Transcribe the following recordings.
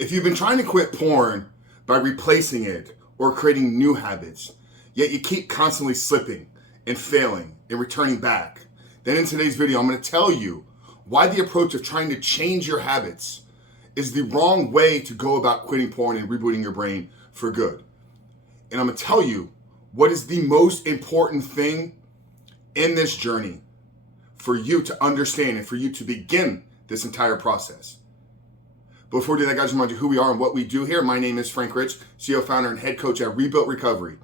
If you've been trying to quit porn by replacing it or creating new habits, yet you keep constantly slipping and failing and returning back, then in today's video, I'm going to tell you why the approach of trying to change your habits is the wrong way to go about quitting porn and rebooting your brain for good. And I'm going to tell you what is the most important thing in this journey for you to understand and for you to begin this entire process. Before we do that, guys, remind you who we are and what we do here. My name is Frank Rich, CEO, founder, and head coach at Rebuilt Recovery.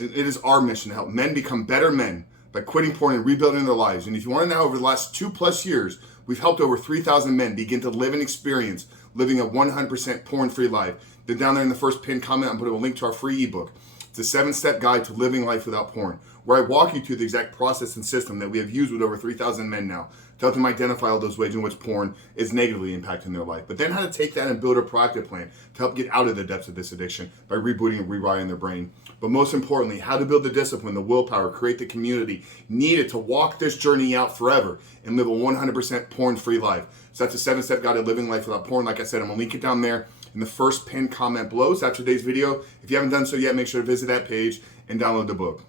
It is our mission to help men become better men by quitting porn and rebuilding their lives. And if you want to know, over the last 2+ years, we've helped over 3,000 men begin to live and experience living a 100% porn-free life. Then down there in the first pinned comment, I'm putting a link to our free ebook. It's a 7-step guide to living life without porn, where I walk you through the exact process and system that we have used with over 3,000 men now to help them identify all those ways in which porn is negatively impacting their life. But then how to take that and build a proactive plan to help get out of the depths of this addiction by rebooting and rewiring their brain. But most importantly, how to build the discipline, the willpower, create the community needed to walk this journey out forever and live a 100% porn-free life. So that's a 7-step guide to living life without porn. Like I said, I'm going to link it down there in the first pinned comment below. So after today's video, if you haven't done so yet, make sure to visit that page and download the book.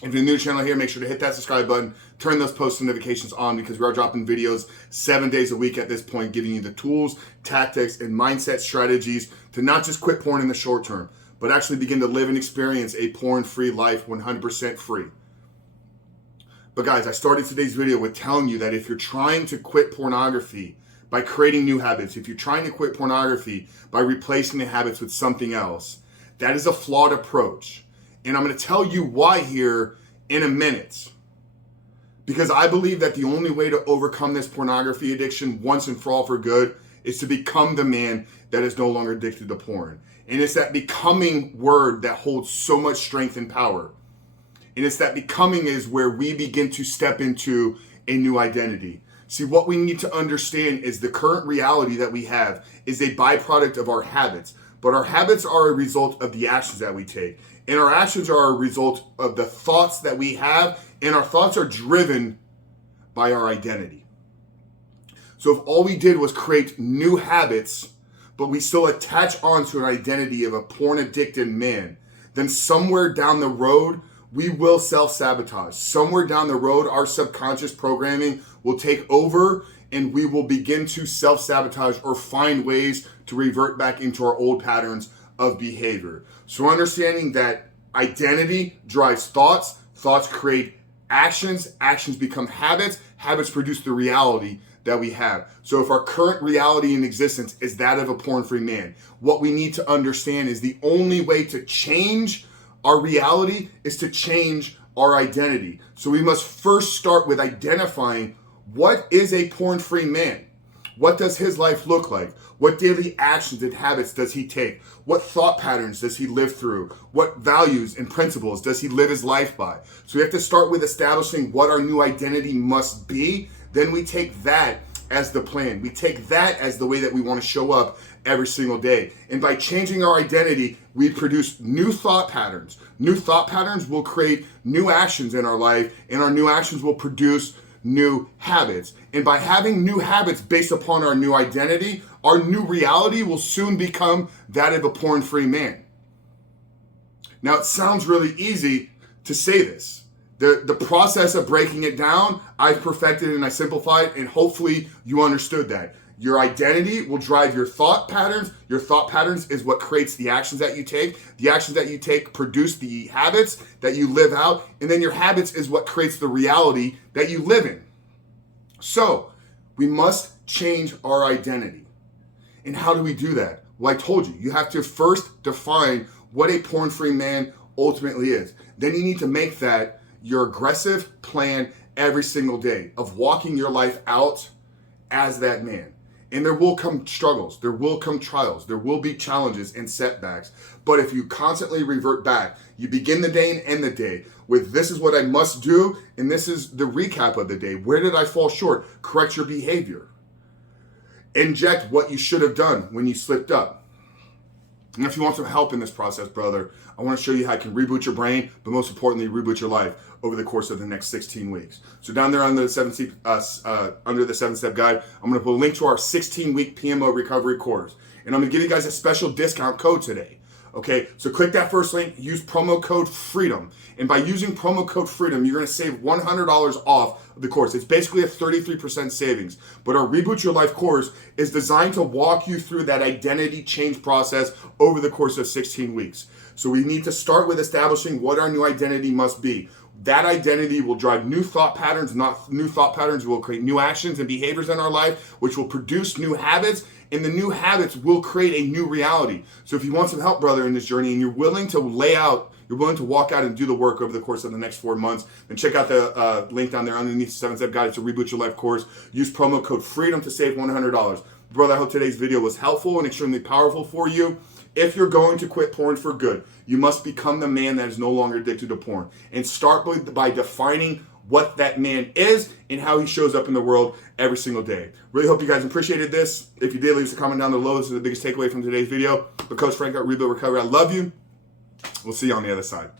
If you're new to the channel here, make sure to hit that subscribe button, turn those post notifications on, because we are dropping videos 7 days a week at this point, giving you the tools, tactics, and mindset strategies to not just quit porn in the short term, but actually begin to live and experience a porn-free life 100% free. But guys, I started today's video with telling you that if you're trying to quit pornography by creating new habits, if you're trying to quit pornography by replacing the habits with something else, that is a flawed approach. And I'm going to tell you why here in a minute. Because I believe that the only way to overcome this pornography addiction once and for all for good is to become the man that is no longer addicted to porn. And it's that becoming word that holds so much strength and power. And it's that becoming is where we begin to step into a new identity. See, what we need to understand is the current reality that we have is a byproduct of our habits. But our habits are a result of the actions that we take. And our actions are a result of the thoughts that we have. And our thoughts are driven by our identity. So if all we did was create new habits, but we still attach onto an identity of a porn-addicted man, then somewhere down the road, we will self-sabotage. Somewhere down the road, our subconscious programming will take over and we will begin to self-sabotage or find ways to revert back into our old patterns of behavior. So understanding that identity drives thoughts, thoughts create actions, actions become habits, habits produce the reality that we have. So if our current reality in existence is that of a porn-free man, what we need to understand is the only way to change our reality is to change our identity. So we must first start with identifying what is a porn-free man. What does his life look like? What daily actions and habits does he take? What thought patterns does he live through? What values and principles does he live his life by? So we have to start with establishing what our new identity must be. Then we take that as the plan. We take that as the way that we want to show up every single day. And by changing our identity, we produce new thought patterns. New thought patterns will create new actions in our life, and our new actions will produce new habits. And by having new habits based upon our new identity, our new reality will soon become that of a porn-free man. Now, it sounds really easy to say this. The process of breaking it down, I've perfected and I simplified, and hopefully you understood that. Your identity will drive your thought patterns. Your thought patterns is what creates the actions that you take. The actions that you take produce the habits that you live out. And then your habits is what creates the reality that you live in. So we must change our identity. And how do we do that? Well, I told you, you have to first define what a porn-free man ultimately is. Then you need to make that your aggressive plan every single day of walking your life out as that man. And there will come struggles, there will come trials, there will be challenges and setbacks. But if you constantly revert back, you begin the day and end the day with this is what I must do, and this is the recap of the day. Where did I fall short? Correct your behavior. Inject what you should have done when you slipped up. And if you want some help in this process, brother, I want to show you how I can reboot your brain, but most importantly, reboot your life over the course of the next 16 weeks. So down there under the 7-step guide, I'm going to put a link to our 16-week PMO recovery course. And I'm going to give you guys a special discount code today. Okay, so click that first link, use promo code FREEDOM. And by using promo code FREEDOM, you're going to save $100 off of the course. It's basically a 33% savings. But our Reboot Your Life course is designed to walk you through that identity change process over the course of 16 weeks. So we need to start with establishing what our new identity must be. That identity will drive new thought patterns, not new thought patterns will create new actions and behaviors in our life, which will produce new habits, and the new habits will create a new reality. So if you want some help, brother, in this journey, and you're willing to you're willing to walk out and do the work over the course of the next 4 months, then check out the link down there underneath the 7-Step Guide to Reboot Your Life course. Use promo code FREEDOM to save $100. Brother, I hope today's video was helpful and extremely powerful for you. If you're going to quit porn for good, you must become the man that is no longer addicted to porn. And start by defining what that man is and how he shows up in the world every single day. Really hope you guys appreciated this. If you did, leave us a comment down below. This is the biggest takeaway from today's video. But Coach Frank at Rebuild Recovery, I love you. We'll see you on the other side.